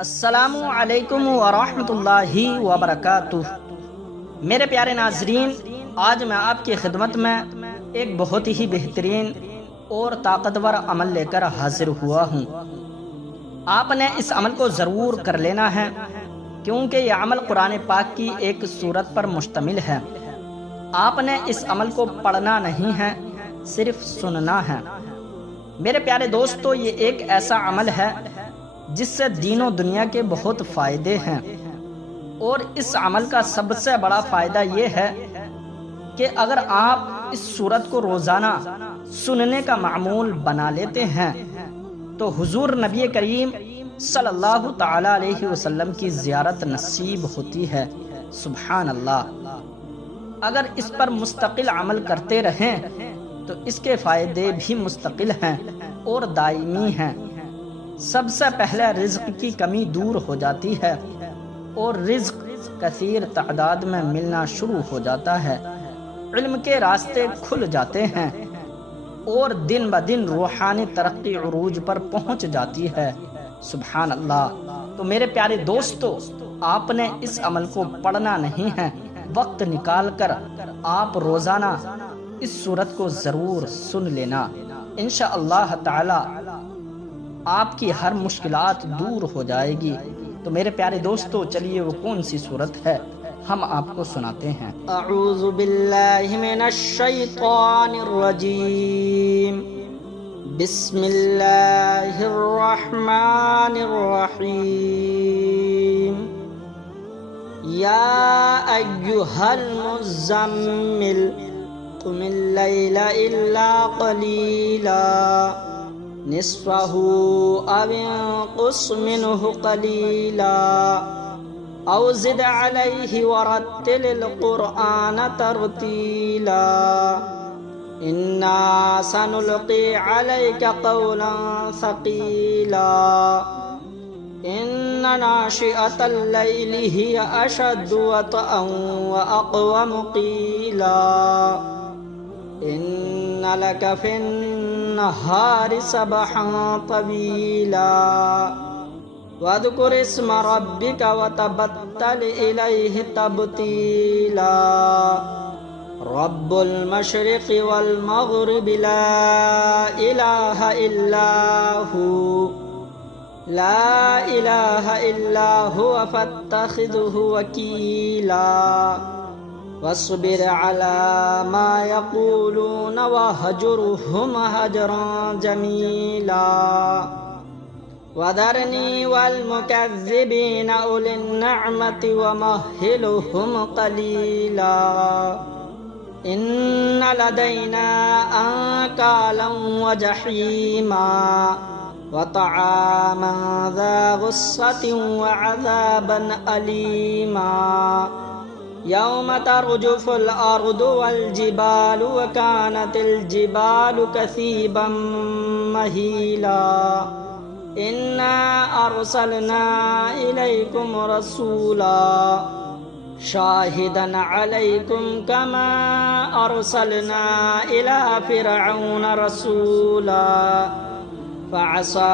अस्सलामु अलैकुम वरहमतुल्लाहि वबरकातुह। मेरे प्यारे नाजरीन, आज मैं आपकी खिदमत में एक बहुत ही बेहतरीन और ताकतवर अमल लेकर हाजिर हुआ हूँ। आपने इस अमल को ज़रूर कर लेना है, क्योंकि यह अमल कुरान पाक की एक सूरत पर मुश्तमिल है। आपने इस अमल को पढ़ना नहीं है, सिर्फ सुनना है। मेरे प्यारे दोस्तों, ये एक ऐसा अमल है जिससे दीनों दुनिया के बहुत फ़ायदे हैं, और इस अमल का सबसे बड़ा फ़ायदा ये है कि अगर आप इस सूरत को रोज़ाना सुनने का मामूल बना लेते हैं तो हुजूर नबी करीम सल्लल्लाहु ताला अलैहि वसल्लम की ज़ियारत नसीब होती है। सुभान अल्लाह। अगर इस पर मुस्तकिल अमल करते रहें तो इसके फ़ायदे भी मुस्तकिल हैं और दायमी हैं। सबसे पहले रिज़्क की कमी दूर हो जाती है और रिज़्क कसीर तादाद में मिलना शुरू हो जाता है। इल्म के रास्ते खुल जाते हैं और दिन ब दिन रूहानी तरक्की उरूज पर पहुंच जाती है। सुभान अल्लाह। तो मेरे प्यारे दोस्तों, आपने इस अमल को पढ़ना नहीं है, वक्त निकाल कर आप रोज़ाना इस सूरत को ज़रूर सुन लेना। इंशाअल्लाह ताला आपकी हर मुश्किलात दूर हो जाएगी। तो मेरे प्यारे दोस्तों, चलिए वो कौन सी सूरत है हम आपको सुनाते हैं। अऊज़ु बिल्लाहि मिनश शैतानिर रजीम। बिस्मिल्लाहिर रहमानिर रहीम। या अय्युहल मुज़्ज़म्मिल क़ुमिल लैला इल्ला क़लीला निस्फ़हु अव इंक़ुस मिन्हु क़लीला औ ज़िद अलैहि वरत्तिलिल क़ुरआन तरतीला। इन्ना सनुल्क़ी अलैका क़ौलन सक़ीला। इन्न नाशिअतल लैलि हिय अशद्दु वतअन व अक़वमु क़ीला। इन्न लक फिन्नहारि सबहन तवीला। वज़्कुर इस्म रब्बिक वतबत्तल इलैहि तब्तीला। रब्बुल मशरिक़ि वल मग़रिबि ला इलाहा इल्ला हु ला इलाहा इल्ला हुवा फत्तखिज़हु वकीला। वस्बिर अला मा यक़ूलून वहजुरहुम हजरन जमीला। वदरनी वल मुकज़्ज़िबीन उलिन निअमति वमह्हिलहुम क़लीला। इन्न लदैना अंकालन व जहीमा व तआमन ज़ा गुस्सतिन व अज़ाबन अलीमा। यौम तर्जुफुल अर्दु वल जिबालु व कानतिल जिबालु कसीबन महीला। इन्ना अरसलना इलैकुम रसूला शाहिदन अलैकुम कमा अरसलना इला फिरऔन रसूला फअसा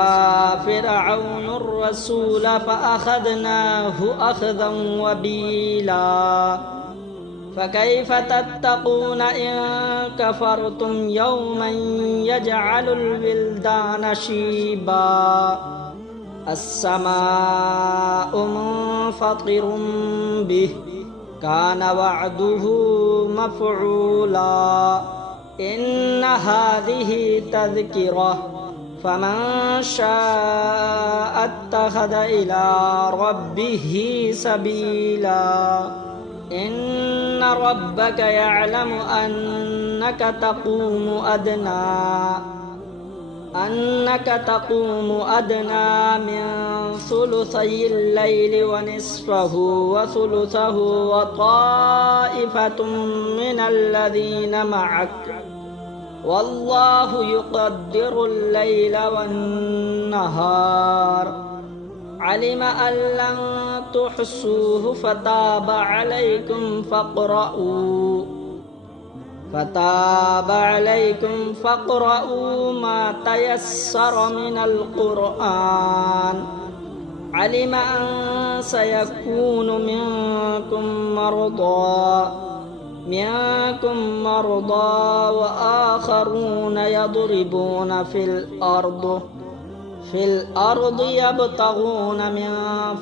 फिरऔनुर रसूल फअखज़नाहु अख़ज़न वबीला। फकैफ़ तत्तक़ून इन कफ़रतुम यौमन यजअलुल विल्दान शीबा। अस्समाउ मुन्फ़तिरुम बिहि कान वअदुहु मफ़ऊला। इन्न हाज़िहि तज़किरा फमन शाअ अत्तख़ज़ इला रब्बिहि सबीला। इन्न रब्बक यअलमु अन्नक तक़ूमु अदना मिन सुलुसैल लैलि व निस्फ़हु व सुलुसहु व ताइफ़तुम मिनल लज़ीना मअक वल्लाहु युक़द्दिरुल लैला वन नहार। अलिम अन लन तुहसूहु फताब अलैकुम फ़क़रऊ मा तयस्सर मिनल क़ुरआन। علم أن سيكون منكم مرضى وآخرون يضربون في الأرض يبتغون من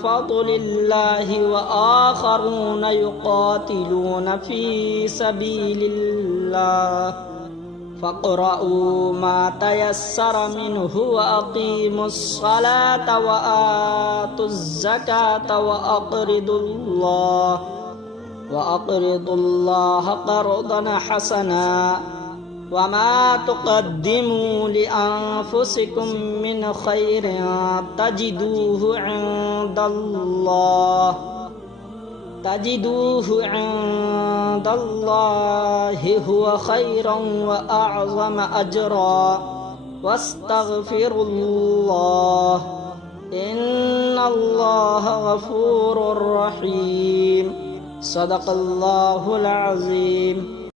فضل الله وآخرون يقاتلون في سبيل الله فاقرؤوا ما تيسر منه وأقيموا الصلاة وآتوا الزكاة وأقرضوا الله قرضا حسنا وما تقدموا لأنفسكم من خير تجدوه عند الله هو خيرا وأعظم أجرا واستغفروا الله إن الله غفور رحيم صدق الله العظيم.